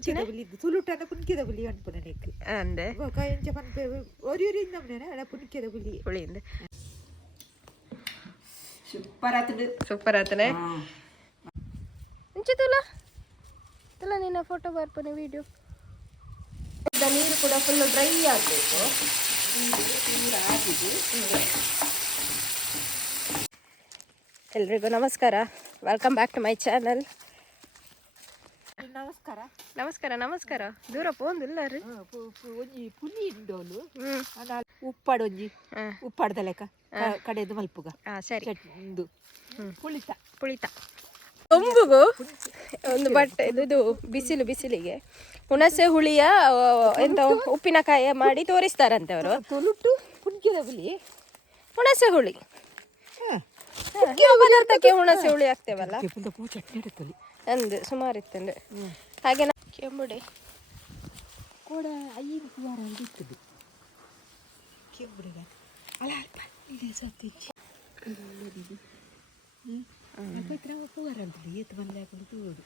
ಪುಂಚಿನ ತುಳುಟನ ಪುನ್ಕಿದ ಹುಲಿ ಅನ್ಪುನನೆಕ್ ಅಂದೆ ಕೈಂಚ ಪನ್ಪೆ ಒರಿಯೊರಿಯಿಂದ ನಮ್ನೆನ ಪುನ್ಕಿದ ಹುಲಿ ಹುಳಿಯಿಂದ ಸೂಪರ್ ಆತನೆ ಇಂಚೆ ತುಲ ನಿನ್ನ ಫೋಟೋ ಬರ್ಪನೆ ವಿಡಿಯೋ ನೀರು ಕೂಡ ಫುಲ್ ಡ್ರೈ ಆಗಬೇಕು. ಎಲ್ರಿಗೂ ನಮಸ್ಕಾರ, welcome back to my channel. ನಮಸ್ಕಾರ ದೂರ ಪೋಂದಿಲ್ಲ ರೀ ಒಂಜಿ ಪುಲಿ ಉಂಡೋಲು ಉಪ್ಪಾಡು ಒಂಜಿ ಉಪ್ಪಾಡ್ದ ಲೆಕ್ಕ ಕಡೆದು ಮಲ್ಪುಗ ಸರಿ ಪುಳಿತ ಒಂಬುಗು ಒಂದು ಬಟ್ಟೆ ಇದು ಬಿಸಿಲಿಗೆ ಹುಣಸೆ ಹುಳಿಯ ಎಂತ ಉಪ್ಪಿನಕಾಯಿ ಮಾಡಿ ತೋರಿಸ್ತಾರಂತೆ ಅವರು. ತೊಳುಟು ಪುಣ್ಕಿದ ಹುಲಿ ಹುಣಸೆ ಹುಳಿ ಪದಾರ್ಥಕ್ಕೆ ಹುಣಸೆ ಹುಳಿ ಹಾಕ್ತೇವಲ್ಲ ಚಟ್ನಿ ಅಂದು ಸುಮಾರು ಇತ್ತಂದ್ರೆ ಹಾಗೆ ಕೆಂಬುಡೆ ಕೂಡ 5 ವಾರ ಇರ್ತದೆ ಕೆಂಬುಡೆ ಅಲ್ಲ ಇಲ್ಲಿ ಸತ್ತಿಚ್ಚಿ ಪತ್ರ ಪೂವಾರ ಅಂತದೆ ಏತು ಬಂದ ತೋಡು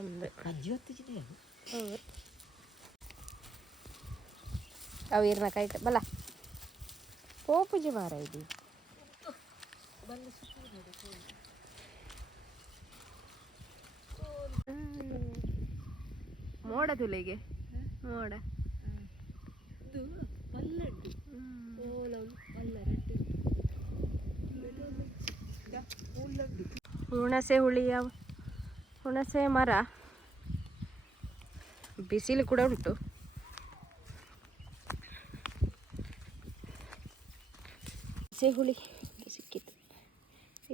ಅಂದು ಅಜ್ಜಿ ಹೊತ್ತಿದೆ ಅವು ಈರ್ನ ಕೈ ಬಲ ಪೋಪುಜಿ ಮಾರ ಇದು ಮೋಡ ತುಲೆಗೆ ಮೋಡ ಇದು ಪಲ್ಲಡ್ಡು ಹುಣಸೆ ಹುಳಿಯ ಹುಣಸೆ ಮರ ಬಿಸಿಲು ಕೂಡ ಉಂಟು. ಹುಣಸೆ ಹುಳಿ ಸಿಕ್ಕಿತ್ತು.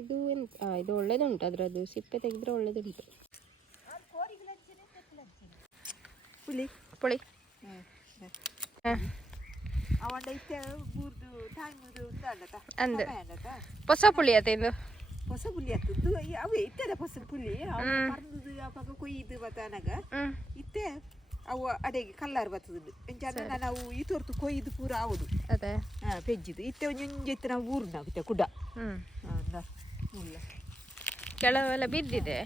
ಇದು ಎಂತ ಇದು ಒಳ್ಳೇದುಂಟು, ಅದರದ್ದು ಸಿಪ್ಪೆ ತೆಗೆದ್ರೆ ಒಳ್ಳೇದುಂಟು. ಪುಳಿ ಅಂದು ಹೊಸ ಪುಳಿ ಆತೇನು ಹೊಸ ಪುಲಿ ಆಗ್ತದ್ದು ಅವೇ ಇತ್ತದ ಹೊಸ ಪುಲಿ ಪರ್ದು ಅವಾಗ ಕೊಯ್ದು ಬತ್ತಾನಾಗ ಇತ್ತೆ ಅವು ಅಡೆಗೆ ಕಲ್ಲಾರು ಬರ್ತದ್ದು ಎಂಚಾದ ನಾವು ಈ ತೋರ್ತು ಕೊಯ್ದು ಪೂರ ಆವುದು ಅದೇ ಪೆಜ್ಜಿದು ಇತ್ತೆ ಒಂಜೊಂಜಿ ಇತ್ತು ನಾವು ಊರ್ನಾಗುತ್ತೆ ಕುಡ ಕೆಲವೆಲ್ಲ ಬಿದ್ದಿದೆ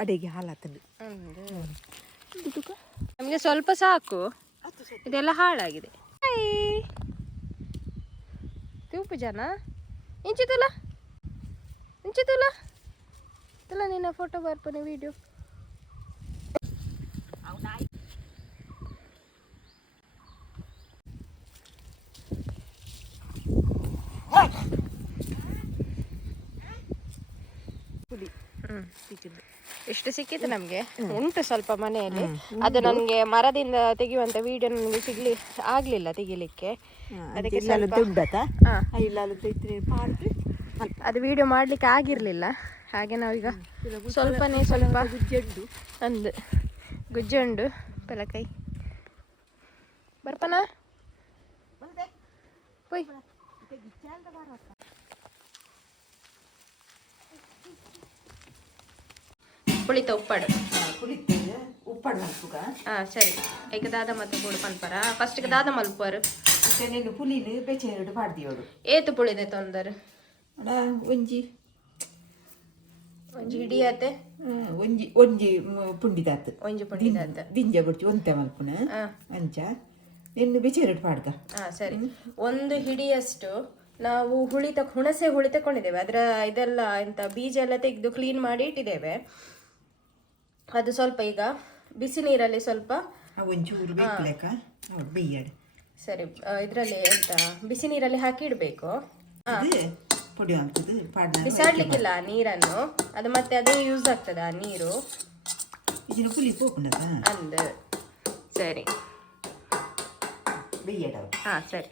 ಅಡೆಗೆ ಹಾಲಾತಂದು ನಮಗೆ ಸ್ವಲ್ಪ ಸಾಕು, ಇದೆಲ್ಲ ಹಾಳಾಗಿದೆ. ತೂಪು ಜನ ಇಂಚಿತುಲ ನಿನ್ನ ಫೋಟೋ ಬರ್ಪನೆ ವಿಡಿಯೋ ಇಷ್ಟು ಸಿಕ್ಕಿತ್ತು ನಮಗೆ. ಉಂಟು ಸ್ವಲ್ಪ ಮನೆಯಲ್ಲಿ, ಅದು ನನಗೆ ಮರದಿಂದ ತೆಗೆಯುವಂತ ವಿಡಿಯೋ ನನಗೆ ಆಗ್ಲಿಲ್ಲ ತೆಗಿಲಿಕ್ಕೆ, ಅದಕ್ಕೆ ಅದು ವಿಡಿಯೋ ಮಾಡ್ಲಿಕ್ಕೆ ಆಗಿರ್ಲಿಲ್ಲ. ಹಾಗೆ ನಾವೀಗ ಸ್ವಲ್ಪ ಅಂದು ಗುಜ್ಜುಂಡು ಪೆಲಕೈ ಬರ್ಪನ ಪೊಯ್ ಪುಳಿತ ಉಪ್ಪಾಡು ಸರಿ. ಈಗ ದಾದ ಮತ್ತೆ ಕೂಡ ಪನ್ಪರ ಫಸ್ಟ್ ದಾದ ಮಲ್ಪರು ಪುಲಿನು ಬೆಚ್ಚ ಪಾಡ್ದಿಯೋಡು ಏತು ಪುಳಿದೆ ತೊಂದರೆ ಒಂಜಿ ಹಿಡಿಯತ್ತೆ ಒಂಜಿ ಪುಂಡಿದಾತ್ ದಿಂಜ ಬಿಡ್ತಿ ಒಂತೆ ಮಲ್ಪುನ ಅಂಚ ನಿನ್ನು ಬೆಚ್ಚ ಪಾಡ್ಗ ಸರಿ. ಒಂದು ಹಿಡಿಯಷ್ಟು ನಾವು ಹುಣಸೆ ಹುಳಿ ತಕೊಂಡಿದ್ದೇವೆ. ಅದರ ಇದೆಲ್ಲ ಎಂತ ಬೀಜ ಎಲ್ಲ ತೆಗೆದು ಕ್ಲೀನ್ ಮಾಡಿ ಇಟ್ಟಿದ್ದೇವೆ. ಅದು ಸ್ವಲ್ಪ ಈಗ ಬಿಸಿ ನೀರಲ್ಲಿ ಸ್ವಲ್ಪ ಒಂಚೂರು ಸರಿ ಇದರಲ್ಲಿ ಎಂತ ಬಿಸಿ ನೀರಲ್ಲಿ ಹಾಕಿ ಇಡಬೇಕು. ಬಿಸಾಡ್ಲಿಕ್ಕಿಲ್ಲ ನೀರನ್ನು, ಅದು ಮತ್ತೆ ಅದೇ ಯೂಸ್ ಆಗ್ತದೆ ಆ ನೀರು ಅಂದು ಸರಿ. ಸರಿ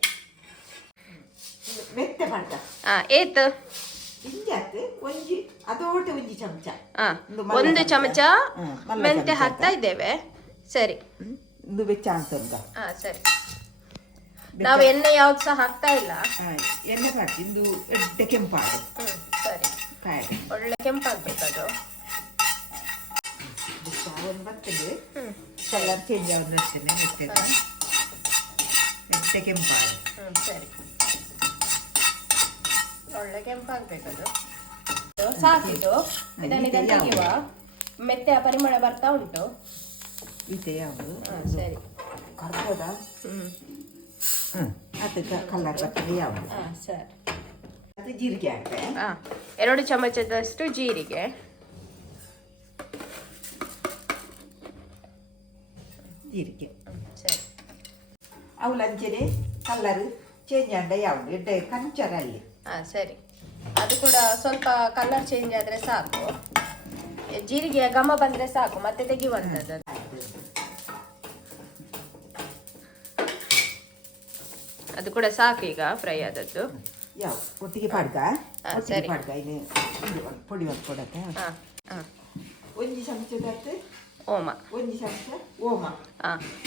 ಏತ್ ಒಂದು ಚಮಚ ಮೆಂತೆ ಹಾಕ್ತಾ ಇದ್ದೇವೆ. ಸರಿ ಸರಿ. ನಾವು ಎಣ್ಣೆ ಯಾವ್ದು ಸಹ ಹಾಕ್ತಾ ಇಲ್ಲ, ಎಣ್ಣೆ ಇದು ಎಡ್ಡೆ ಕೆಂಪಾಡು. ಸರಿ ಒಳ್ಳೆ ಕೆಂಪಾಗ್ಬೇಕು ಅದು. ಬರ್ತದೆ ಕಲರ್ ಚೇಂಜ್ ಆಗೋದಷ್ಟೇ ಎಡ್ಡೆ ಕೆಂಪಾಡು. ಸರಿ ಒಳ್ಳೆ ಕೆಂಪಾಗ್ಬೇಕದು. ಸಾಕಿದು ಇದನ್ನ ತೆಗೆಯುವ. ಮೆತ್ತೆ ಪರಿಮಳ ಬರ್ತಾ ಉಂಟು. ಇದೆ ಯಾವುದು? ಸರಿ ಕರ್ಬೋದ? ಅದಕ್ಕೆ ಕಲರ್ ಬರ್ತದೆ ಯಾವುದು? ಸರಿ. ಅದು ಜೀರಿಗೆ ಹಾಕ್ತೆ. 2 ಚಮಚದಷ್ಟು ಜೀರಿಗೆ. ಸರಿ. ಅವಲಂಚನೆ ಕಲರ್ ಚೇಂಜ್ ಆದ ಯಾವುದು? ಎಡ್ಡೆ ಕಂಚರಲ್ಲಿ. ಸರಿ. ಅದು ಕೂಡ ಸ್ವಲ್ಪ ಕಲರ್ ಚೇಂಜ್ ಆದ್ರೆ ಸಾಕು. ಜೀರಿಗೆ ಘಮ ಬಂದ್ರೆ ಸಾಕು, ಮತ್ತೆ ತೆಗೆಯುವಂಥದ್ದು. ಅದು ಕೂಡ ಸಾಕು ಈಗ ಫ್ರೈ ಆದದ್ದು. ಯಾವ ಒಟ್ಟಿಗೆ ಪಾಡ್ಗ? ಸರಿ. ಪಾಡ್ಗ ಇದು ಪೊಡಿ ಒಂದು ಕೊಡತ್ತೆ. 1 ಚಮಚದಷ್ಟು ಓಮ. 1 ಚಮಚ ಓಮ.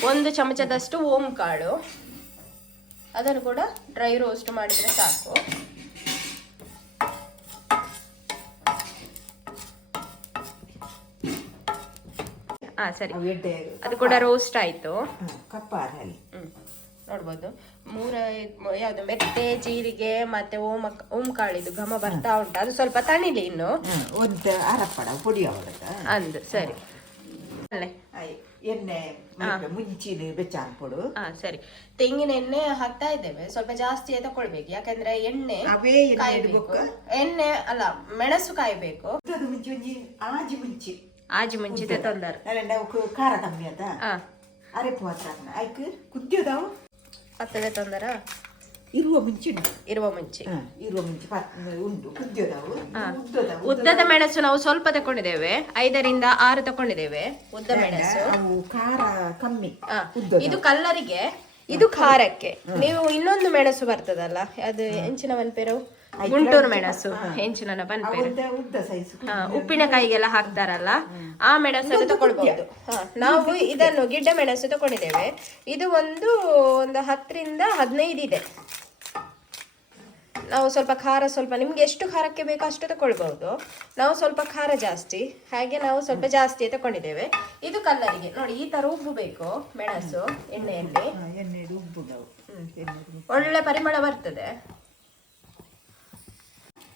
1 ಚಮಚದಷ್ಟು ಓಂ ಕಾಳು. ಅದನ್ನು ಕೂಡ ಡ್ರೈ ರೋಸ್ಟ್ ಮಾಡಿದ್ರೆ ಸಾಕು. ಸರಿ. ಅದು ಕೂಡ ರೋಸ್ಟ್ ಆಯ್ತು. ಕಪ್ಪಾರಲ್ಲಿ ನೋಡ್ಬೋದು 3 ಯಾವ್ದು ಮೆತ್ತೆ ಜೀರಿಗೆ ಮತ್ತೆ ಓಂ ಕಾಳಿದು ಘಮ ಬರ್ತಾ ಉಂಟು. ಅದು ಸ್ವಲ್ಪ ತಣಿಲಿ ಇನ್ನು. ಒಂದು ಅರಪಡ ಪುಡಿ ಅಂದು. ಸರಿ. ಎಣ್ಣೆ ಮುಂಚಿನ ಬೆಚ್ಚಾನ್ ಕೊಡು. ಸರಿ. ತೆಂಗಿನ ಎಣ್ಣೆ ಹಾಕ್ತಾ ಇದ್ದೇವೆ. ಸ್ವಲ್ಪ ಜಾಸ್ತಿ ತಕೊಳ್ಬೇಕು, ಯಾಕಂದ್ರೆ ಎಣ್ಣೆ ಕಾಯ್ಬೇಕು. ಎಣ್ಣೆ ಅಲ್ಲ, ಮೆಣಸು ಕಾಯ್ಬೇಕು. ಆಜಿ ಮುಂಚಿ ಆಜಿ ಮುಂಚಿದೆ ತೊಂದರೆ. ಖಾರ ಕಮ್ಮಿ ಅದ ಅರೆಪು ಹತ್ರ ಆಯ್ಕೆ ಕುದ್ಯೋದಾವು ಪತ್ತದ ತೊಂದರ ಇರುವ ಮುಂಚೆ ಉಂಟು ಕುದ್ಯೋದಾವು. ಉದ್ದದ ಮೆಣಸು ನಾವು ಸ್ವಲ್ಪ ತಕೊಂಡಿದ್ದೇವೆ, 5 ರಿಂದ 6 ತಕೊಂಡಿದ್ದೇವೆ ಉದ್ದ ಮೆಣಸು. ಖಾರ ಕಮ್ಮಿ. ಇದು ಕಲ್ಲರಿಗೆ, ಇದು ಖಾರಕ್ಕೆ. ನೀವು ಇನ್ನೊಂದು ಮೆಣಸು ಬರ್ತದಲ್ಲ, ಅದು ಹೆಂಚಿನ ಪನ್ಪೇರು, ಗುಂಟೂರು ಮೆಣಸು, ಹೆಂಚಿನ ಪನ್ಪೇರು. ಉಪ್ಪಿನಕಾಯಿಗೆಲ್ಲ ಹಾಕ್ತಾರಲ್ಲ, ಆ ಮೆಣಸನ್ನು ತಕೊಳ್ಬಹುದು. ನಾವು ಇದನ್ನು ಗಿಡ್ಡ ಮೆಣಸು ತಕೊಂಡಿದ್ದೇವೆ. ಇದು ಒಂದು 10 ರಿಂದ 15 ಇದೆ. ನಾವು ಸ್ವಲ್ಪ ಖಾರ, ಸ್ವಲ್ಪ ನಿಮ್ಗೆ ಎಷ್ಟು ಖಾರಕ್ಕೆ ಬೇಕೋ ಅಷ್ಟು ತಕೊಳ್ಬಹುದು. ನಾವು ಸ್ವಲ್ಪ ಖಾರ ಜಾಸ್ತಿ, ಹಾಗೆ ನಾವು ಸ್ವಲ್ಪ ಜಾಸ್ತಿ ತಕೊಂಡಿದ್ದೇವೆ. ಇದು ಕಲ್ಲರಿಗೆ ನೋಡಿ, ಈ ತರ ಉಬ್ಬಬೇಕು ಮೆಣಸು ಎಣ್ಣೆಯಲ್ಲಿ. ಒಳ್ಳೆ ಪರಿಮಳ ಬರ್ತದೆ.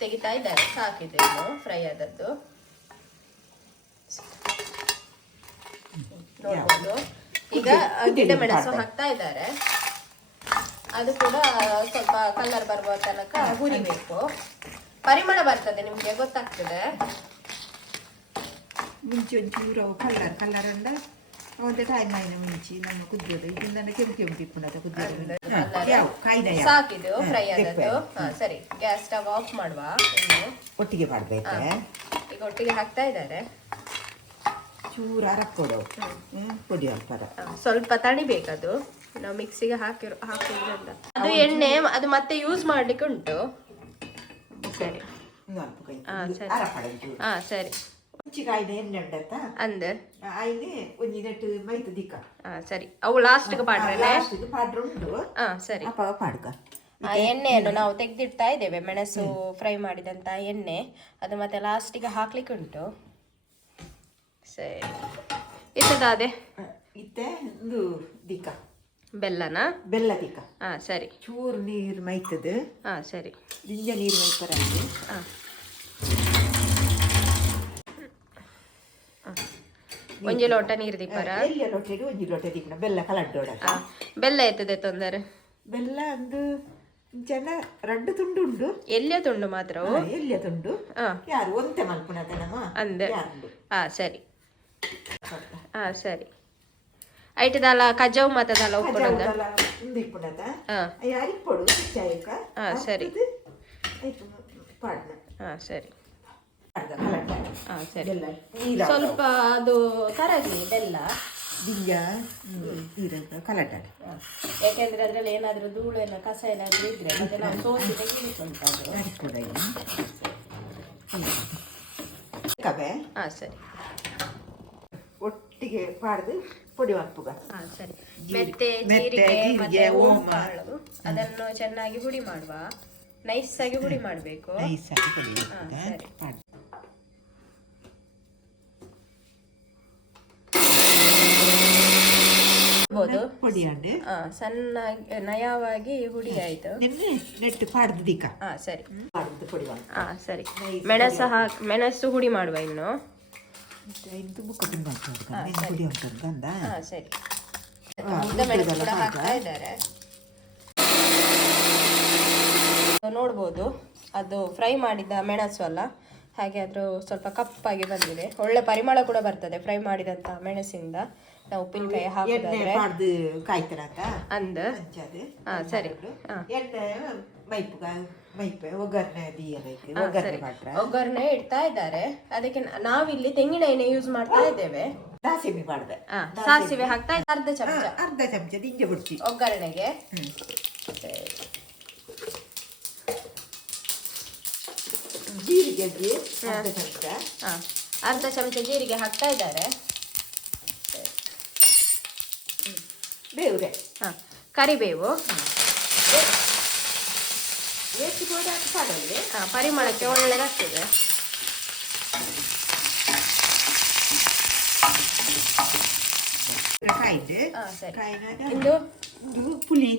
ತೆಗಿತಾ ಇದ್ದಾರೆ, ಸಾಕಿದೆ ಇದು ಫ್ರೈ ಆದದ್ದು. ನೋಡ್ಬೋದು. ಈಗ ಗಿಡ್ಡ ಮೆಣಸು ಹಾಕ್ತಾ ಇದ್ದಾರೆ. ಅದು ಕೂಡ ಸ್ವಲ್ಪ ಕಲರ್ ಬರುವ ತನಕ ಹುರಿಬೇಕು. ಪರಿಮಳ ಬರ್ತದೆ, ನಿಮ್ಗೆ ಗೊತ್ತಾಗ್ತದೆ. ಮುಂಚೆ ಒಂಚೂರು ಕಲರ್ ಅಂಡ ಒಂದು ಟೈಮ್ ಆಯ್ನ ಮುಂಚೆ ನಮ್ಮ ಕುದಿಯೋದು ಇದನ್ನ ಕೆಂಪು ತಿಪ್ಪುಣದ ಕುದಿಯೋದು ಸಾಕಿದು ಫ್ರೈ ಆದದ್ದು. ಸರಿ, ಗ್ಯಾಸ್ ಸ್ಟವ್ ಆಫ್ ಮಾಡುವ. ಒಟ್ಟಿಗೆ ಮಾಡ್ಬೇಕು. ಈಗ ಒಟ್ಟಿಗೆ ಹಾಕ್ತಾ ಇದ್ದಾರೆ. ಚೂರು ಅರಕೊಡು ಪುಡಿ ಅಲ್ಪರ ಸ್ವಲ್ಪ ತಣಿಬೇಕದು. ನಾವು ಮಿಕ್ಸಿಗೆ ಹಾಕಿದ್ರಿಂದ ಅದು ಎಣ್ಣೆ ಅದು ಮತ್ತೆ ಯೂಸ್ ಮಾಡ್ಲಿಕ್ಕೆ ಉಂಟು. ಸರಿ. ಸರಿ. ಅಂದ ಸರಿ. ಅವು ಲಾಸ್ಟ್ ಸರಿ. ಎಣ್ಣೆಯನ್ನು ನಾವು ತೆಗೆದಿಡ್ತಾ ಇದ್ದೇವೆ. ಮೆಣಸು ಫ್ರೈ ಮಾಡಿದಂತ ಎಣ್ಣೆ ಅದು ಮತ್ತೆ ಲಾಸ್ಟಿಗೆ ಹಾಕ್ಲಿಕ್ಕೆ ಉಂಟು. ಸರಿ. ಇತ್ತದಾದೆ ಬೆಲ್ಲನ ಬೆಲ್ಲ ದಿಕ್ಕ. ಸರಿ. ಚೂರು ನೀರು ಮೈತದ. ಸರಿ. ದಿಂಜ ನೀರು ಮೈತರ. ಒಂಜಿ ಲೋಟ ನೀರು ದಿಪ್ಪರ. ಎಲ್ಲ ಲೋಟ ಇಡು, ಒಂಜಿ ಲೋಟ ದಿಕ್ಕನ ಬೆಲ್ಲ ಕಲಡ್ಡೋಡ. ಬೆಲ್ಲ ಎತ್ತದೆ ತೊಂದರೆ? ಬೆಲ್ಲ ಒಂದು ಜನ 2 ತುಂಡು ಉಂಡು. ಎಲ್ಲಿಯ ತುಂಡು ಮಾತ್ರ? ಎಲ್ಲಿಯ ತುಂಡು ಯಾರು ಒಂತೆ ಮಲ್ಪುಣದ ನಮ್ಮ ಅಂದೆ. ಸರಿ. ಸರಿ. ಐಟದಲ್ಲ ಕಜ್ಜಾವು ಮಾತದಲ್ಲ ಉಪ್ಪುಣದ ಉಂದಿಪ್ಪುಣದ ಯಾರಿಪ್ಪಡು ಚಾಯಕ. ಸರಿ. ಸರಿ. ಸರಿ. ಸ್ವಲ್ಪ ಅದು ಕರಗಿ ಬೆಲ್ಲ ದಿಂಜ ಕಲಟ. ಯಾಕೆಂದ್ರೆ ಅದ್ರಲ್ಲಿ ಏನಾದ್ರೂ ಧೂಳು ಕಸ ಏನಾದ್ರೂ ಇದ್ರೆ ಮತ್ತೆ ನಾವು ಸೋಸಿ ತೆಗಿಲಿಕ್ಕೆ. ಸರಿ. ಒಟ್ಟಿಗೆ ಪಾಡ್ದು ಪುಡಿ ಹಾಕುಗ. ಸರಿ. ಮೆತ್ತೆ ಜೀರಿಗೆ ಮತ್ತೆ ಓಂ ಕಾಳು ಅದನ್ನು ಚೆನ್ನಾಗಿ ಹುಡಿ ಮಾಡುವ. ನೈಸ್ ಆಗಿ ಹುಡಿ ಮಾಡಬೇಕು. ಸಣ್ಣ ನಯವಾಗಿ ಹುಡಿ ಆಯ್ತು. ನೆಟ್ಟು ಪಾಡ್ದು ದಿಕ್ಕ. ಸರಿ. ಪಾಡ್ದು ಪುಡಿ ಮಾಡಿ ಹಾ ಸರಿ. ಮೆಣಸು ಹುಡಿ ಮಾಡುವ ಇನ್ನು. ಇದು ಮುಖ ತುಂಬ ಪುಡಿ ಉಂಟು ಗಂಧ. ಹಾ ಸರಿ. ಉದ್ದ ಮೆಣಸು ಕೂಡ ಹಾಕ್ತಾ ಇದ್ದಾರೆ. ನೋಡ್ಬೋದು ಅದು ಫ್ರೈ ಮಾಡಿದ ಮೆಣಸು ಅಲ್ಲ, ಹಾಗೆ ಅದು ಸ್ವಲ್ಪ ಕಪ್ಪಾಗಿ ಬಂದಿದೆ. ಒಳ್ಳೆ ಪರಿಮಳ ಕೂಡ ಬರ್ತದೆ ಫ್ರೈ ಮಾಡಿದಂತ ಮೆಣಸಿಂದ. ನಾವು ಉಪ್ಪಿನಕಾಯಿ ಹಾಕಿದ್ರೆ ಅಂದ. ಹಾ ಸರಿ. ಒಗ್ಗರಣೆ ಇಡ್ತಾ ಇದ್ದಾರೆ. ಅದಕ್ಕೆ ನಾವಿಲ್ಲಿ ತೆಂಗಿನ ಎಣ್ಣೆ ಯೂಸ್ ಮಾಡ್ತಾ ಇದ್ದೇವೆ. ಸಾಸಿವೆ ಹಾಕ್ತಾ ಅರ್ಧ ಚಮಚ ಒಗ್ಗರಣೆಗೆ. ಜೀರಿಗೆ ಅರ್ಧ ಚಮಚ ಜೀರಿಗೆ ಹಾಕ್ತಾ ಇದ್ದಾರೆ. ಬೇವ್ರೆ ಕರಿಬೇವು ಪರಿಮಳಕ್ಕೆ ಒಳ್ಳೆದಾಗ್ತದೆ. ಇದು ಪುಳಿ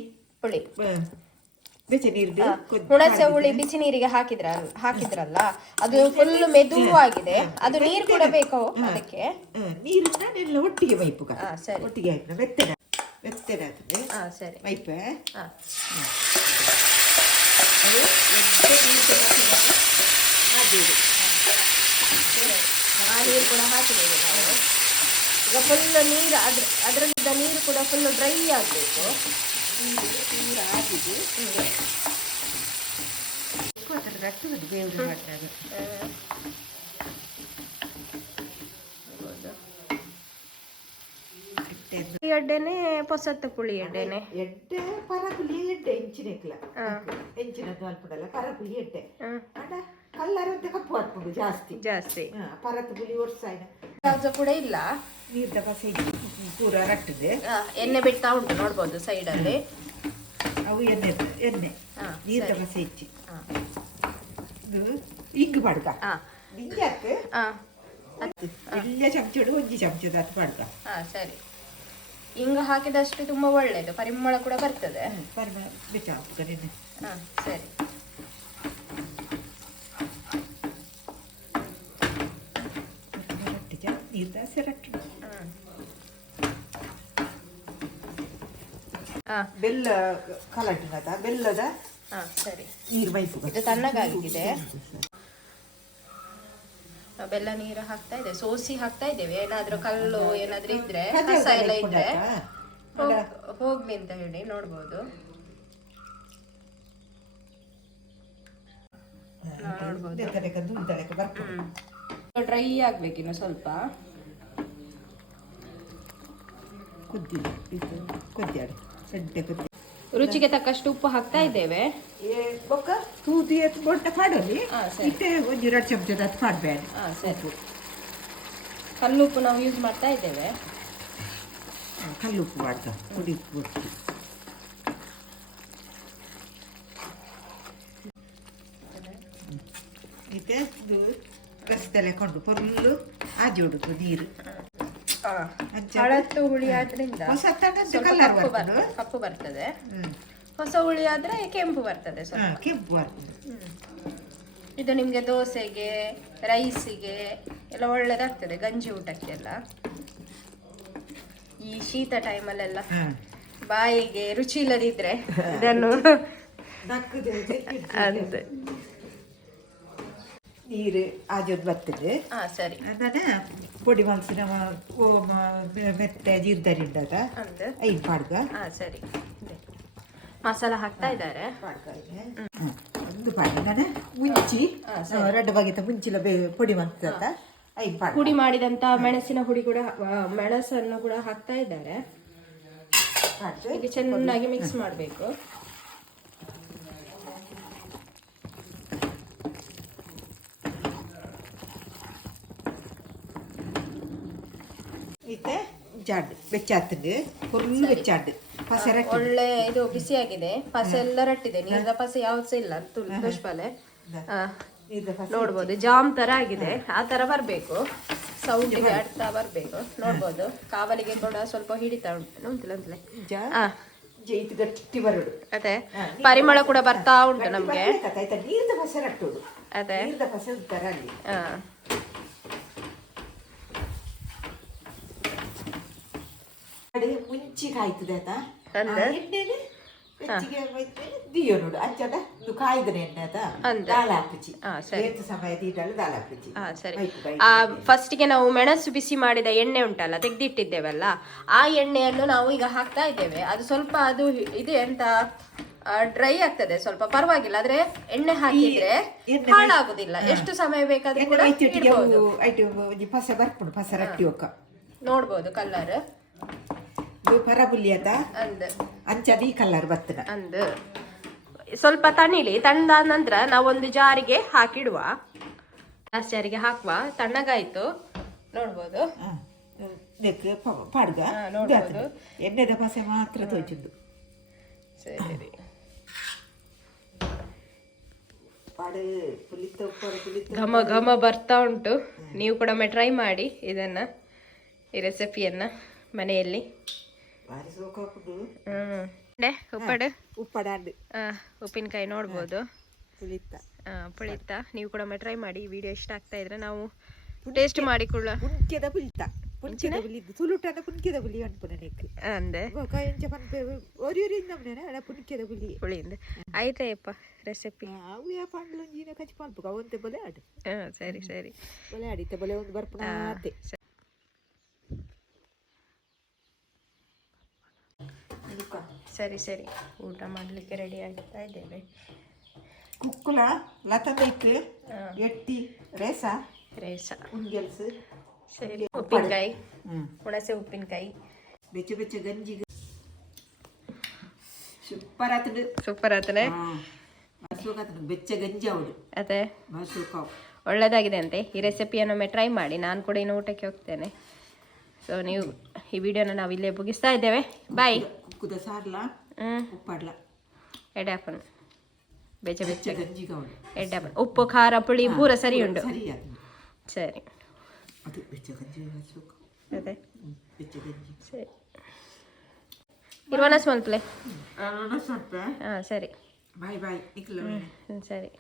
ಹುಣಸೆ ಹುಳಿ ಬಿಸಿ ನೀರಿಗೆ ಹಾಕಿದ್ರಲ್ಲ, ಅದು ಫುಲ್ ಮೆದುವಾಗಿದೆ. ಅದು ನೀರು ಕೂಡ ಬೇಕು ಅದಕ್ಕೆ. ನೀರನ್ನ ಒಟ್ಟಿಗೆ ಮೈಪು ಒಟ್ಟಿಗೆ ಹಾಕಿ ಮೆತ್ತನೆ ಸರಿ ಮೈಪೆ. ನೀರು ಕೂಡ ಹಾಕಿದ್ದೇವೆ ನಾವು. ಈಗ ಫುಲ್ ನೀರು ಅದರಲ್ಲಿದ್ದ ನೀರು ಕೂಡ ಫುಲ್ ಡ್ರೈ ಆಗಬೇಕು. ನೀರು ಆಗಿದೆ. ಬೇವ್ರೆ ಮಾಡಿದಾಗ ಎಡ್ಡೆನೆ ಪೊಸತ್ತ ಪುಳಿ ಎಡ್ಡೆನೆ ಎಡ್ಡೆ ಪರಪುಲಿ ಎಡ್ಡೆ ಎಂಚಿನದ್ದು ಅಲ್ಪಡಲ್ಲ ಪರಪುಲಿ ಎಡ್ಡೆ ಕಲ್ಲರ್ ಅಂತ ಕಪ್ಪು ಹಾಕ್ಬೋದು ಜಾಸ್ತಿ ಪರತ್ ಪುಲಿ ಒರ್ಸಾಯ್ನ ಕೂಡ ಇಲ್ಲ. ನೀರ್ದ ಪಸೆ ಪೂರ ರಟ್ಟಿದೆ. ಎಣ್ಣೆ ಬಿಡ್ತಾ ಉಂಟು ನೋಡ್ಬೋದು ಸೈಡ್ ಅಲ್ಲಿ. ಅವು ಎಣ್ಣೆ ನೀರ್ದ ಪಸೆ ಹೆಚ್ಚಿ ಇಂಗು ಪಡ್ಕ ನಿಂಜಾಕ್ ಎಲ್ಲ ಚಮಚೋಡು ಒಂಜಿ ಚಮಚದ ಹತ್ತು ಪಡ್ಕ. ಸರಿ. ಹಿಂಗ ಹಾಕಿದಷ್ಟು ತುಂಬಾ ಒಳ್ಳೇದು, ಪರಿಮಳ ಕೂಡ ಬರ್ತದೆ. ಪರಿಮಳ ಬೆಚ್ಚ ಸರಿ. ಬೆಲ್ಲ ಕಲಟಿನದ ಬೆಲ್ಲದ ಸರಿ ನೀರು ಮೈಪು ಇದು ತಣ್ಣಗಾಗಿದೆ. ಬೆಲ್ಲ ನೀರು ಹಾಕ್ತಾ ಇದೆ, ಸೋಸಿ ಹಾಕ್ತಾ ಇದ್ದೇವೆ. ಏನಾದ್ರೂ ಕಲ್ಲು ಏನಾದ್ರೂ ಇದ್ರೆ ಕಸ ಎಲ್ಲ ಇದ್ರೆ ಹೋಗ್ಲಿ ಅಂತ ಹೇಳಿ ನೋಡ್ಬೋದು. ಡ್ರೈ ಆಗ್ಬೇಕಿನ್ನು ಸ್ವಲ್ಪ. ರುಚಿಗೆ ತಕ್ಕಷ್ಟು ಉಪ್ಪು ಹಾಕ್ತಾ ಇದ್ದೇವೆ. ಕಲ್ಲುಪ್ಪು ನಾವು ಯೂಸ್ ಮಾಡ್ತಾ ಇದ್ದೇವೆ. ಕಲ್ಲುಪ್ಪು ಮಾಡ್ತಾ ಪುಡಿ ಉಪ್ಪು ರಸದಲ್ಲೇ ಕೊಂಡು ಫುಲ್ಲು ಆಜೋಡುದು ನೀರು. ಹಳತ್ತು ಹುಳಿ ಆದ್ರಿಂದ ಕಪ್ಪು ಬರ್ತದೆ. ಹೊಸ ಹುಳಿ ಆದ್ರೆ ಕೆಂಪು ಬರ್ತದೆ. ಕೆಂಪು ಬರ್ತದೆ. ಇದು ನಿಮ್ಗೆ ದೋಸೆಗೆ, ರೈಸಿಗೆ ಎಲ್ಲ ಒಳ್ಳೇದಾಗ್ತದೆ, ಗಂಜಿ ಊಟಕ್ಕೆಲ್ಲ. ಈ ಶೀತ ಟೈಮಲ್ಲೆಲ್ಲ ಬಾಯಿಗೆ ರುಚಿ ಇಲ್ಲದಿದ್ರೆ ಇದನ್ನು ಅಂತೆ ನೀರು ಆಜೋದು ಬರ್ತದೆ. ಸರಿ. ಪೊಡಿ ಮಲ್ಸಿನ ಓಮ ಮೆತ್ತೆ ಜೀರ್ದರಿಂಡದ ಐದು ಪಾಡ್ಗ. ಸರಿ. ಮಸಾಲ ಹಾಕ್ತಾ ಇದ್ದಾರೆ. ಒಂದು ಪಾಡ್ಗ ಮುಂಚಿ ರೆಡ್ ಬಾಗಿತ ಮುಂಚಿಲ ಪೊಡಿ ಮಲ್ಸದ ಐದು ಪಾಡ್ಗ. ಪುಡಿ ಮಾಡಿದಂತ ಮೆಣಸಿನ ಹುಡಿ ಕೂಡ ಮೆಣಸನ್ನು ಕೂಡ ಹಾಕ್ತಾ ಇದ್ದಾರೆ. ಈಗ ಚೆನ್ನಾಗಿ ಮಿಕ್ಸ್ ಮಾಡಬೇಕು. ಜಾಡ್ ಬೆಚ್ಚಾತಂಡು ಫುಲ್ ಬೆಚ್ಚಾಡು ಪಸೆ ಒಳ್ಳೆ ಇದು ಬಿಸಿಯಾಗಿದೆ. ಪಸೆ ಎಲ್ಲ ರಟ್ಟಿದೆ. ನೀರದ ಪಸೆ ಯಾವ್ದು ಸಹ ಇಲ್ಲ. ತುಷ್ಪಾಲೆ ನೋಡ್ಬೋದು ಜಾಮ್ ತರ ಆಗಿದೆ. ಆ ತರ ಬರ್ಬೇಕು, ಸೌಂಡಿಗೆ ಆಡ್ತಾ ಬರ್ಬೇಕು. ನೋಡ್ಬೋದು ಕಾವಲಿಗೆ ಕೂಡ ಸ್ವಲ್ಪ ಹಿಡಿತಾ ಉಂಟು. ಇದು ಗಟ್ಟಿ ಬರಡು. ಅದೇ ಪರಿಮಳ ಕೂಡ ಬರ್ತಾ ಉಂಟು ನಮ್ಗೆ. ಆಯ್ತಾ ನೀರದ ಪಸೆ ರಟ್ಟೋದು. ಅದೇ ನೀರದ ಪಸೆ ಉತ್ತರ ಅಲ್ಲಿ. ಮುಂಚಿಗೆ ಆಯ್ತದೆ ಆಯ್ತಾ ಎಣ್ಣೆಲಿ ಹೆಚ್ಚಿಗೆ ದಿಯೋ ನೋಡು ಅಂಚದ ಕಾಯ್ದನೆ ಎಣ್ಣೆ ಆಯ್ತಾ ದಾಲ್ ಹಾಕ್ಬಿಚ್ಚಿ ಏತು ಸಮಯದ ಇಡಲು ದಾಲ್ ಹಾಕ್ಬಿಚ್ಚಿ. ಸರಿ. ಫಸ್ಟಿಗೆ ನಾವು ಮೆಣಸು ಬಿಸಿ ಮಾಡಿದ ಎಣ್ಣೆ ಉಂಟಲ್ಲ ತೆಗ್ದಿಟ್ಟಿದ್ದೇವಲ್ಲ, ಆ ಎಣ್ಣೆಯನ್ನು ನಾವು ಈಗ ಹಾಕ್ತಾ ಇದ್ದೇವೆ. ಅದು ಸ್ವಲ್ಪ ಅದು ಇದು ಎಂತ ಡ್ರೈ ಆಗ್ತದೆ, ಸ್ವಲ್ಪ ಪರವಾಗಿಲ್ಲ. ಆದ್ರೆ ಎಣ್ಣೆ ಹಾಕಿದ್ರೆ ಹಾಳಾಗುದಿಲ್ಲ, ಎಷ್ಟು ಸಮಯ ಬೇಕಾದ್ರೂ ಕೂಡ ಇಡ್ಬೋದು. ಪಸೆ ಬರ್ಪುಂಡು ಪಸೆ ರಟ್ಟಿ ಒಕ್ಕ ನೋಡ್ಬೋದು ಕಲರ್ ಪರಬುಲ್ಲಿ ಅದ ಅಂಚದ ಈ ಕಲರ್ ಬರ್ತದ. ಅಂದ್ ಸ್ವಲ್ಪ ತಣಿಲಿ, ತಣ್ಣದ ನಂತರ ನಾವೊಂದು ಜಾರಿಗೆ ಹಾಕಿಡುವ. ಗ್ಲಾಸ್ ಜಾರಿಗೆ ಹಾಕುವ. ತಣ್ಣಗಾಯ್ತು ನೋಡ್ಬೋದು. ಪಾಡ್ಗ ನೋಡ್ಬೋದು ಎಣ್ಣೆದ ಪಸೆ ಮಾತ್ರ ತೋಚಿದ್ದು. ಸರಿ. ಘಮ ಘಮ ಬರ್ತಾ ಉಂಟು. ನೀವು ಕೂಡ ಟ್ರೈ ಮಾಡಿ ಇದನ್ನ, ಈ ರೆಸಿಪಿಯನ್ನ ಮನೆಯಲ್ಲಿ. ಉಪ್ಪಿನಕಾಯಿ ನೋಡ್ಬೋದು ಪುಳಿತ. ನೀವು ಕೂಡ ಟ್ರೈ ಮಾಡಿ. ವಿಡಿಯೋ ಇಷ್ಟ ಆಗ್ತಾ ಇದ್ರೆ ನಾವು ಟೇಸ್ಟ್ ಮಾಡಿಕೊಳ್ಳ. ಆಯ್ತಾಯಪ್ಪ ರೆಸಿಪಿ. ಸರಿ ಸರಿ. ಸರಿ ಸರಿ. ಊಟ ಮಾಡ್ಲಿಕ್ಕೆ ರೆಡಿ ಆಗ್ತಾ ಇದ್ದೇವೆ. ಕುಕ್ಕುಲ ಲತಬೇಕು ಎಟ್ಟಿ ರೇಸ ಉಂಗೆಲ್ಸು. ಸರಿ. ಉಪ್ಪಿನಕಾಯಿ, ಹುಣಸೆ ಉಪ್ಪಿನಕಾಯಿ, ಬೆಚ್ಚ ಬೆಚ್ಚ ಗಂಜಿ ಸೂಪರ್ ಆತಂಡು. ಸೂಪರ್ ಆತನೆ. ಬೆಚ್ಚ ಗಂಜಿ ಅವಳು ಅದೇ ಒಳ್ಳೆದಾಗಿದೆ ಅಂತೆ. ಈ ರೆಸಿಪಿಯನ್ನು ಟ್ರೈ ಮಾಡಿ. ನಾನು ಕೂಡ ಇನ್ನು ಊಟಕ್ಕೆ ಹೋಗ್ತೇನೆ. ಸೊ ನೀವು ಈ ವಿಡಿಯೋನ ನಾವು ಇಲ್ಲೇ ಮುಗಿಸ್ತಾ ಇದ್ದೇವೆ. ಬಾಯ್. ಕುಕ್ಕುದ ಸಾರ್ಲ ಉಪ್ಪಾಡ್ಲ ಎಡ್ಯಾಪನ್ ಬೆಚ್ಚ ಬೆಚ್ಚ ಗಂಜಿ ಎಡ್ಯಾಪನ್ ಉಪ್ಪು ಖಾರ ಪುಳಿ ಪೂರ ಸರಿ ಉಂಟು. ಸರಿ. ಅದೇ ಸರಿ. ಇರುವನ ಸ್ಮಲ್ಪ್ಲೆ. ಹಾಂ ಸರಿ. ಬಾಯ್ ಬಾಯ್. ಸರಿ.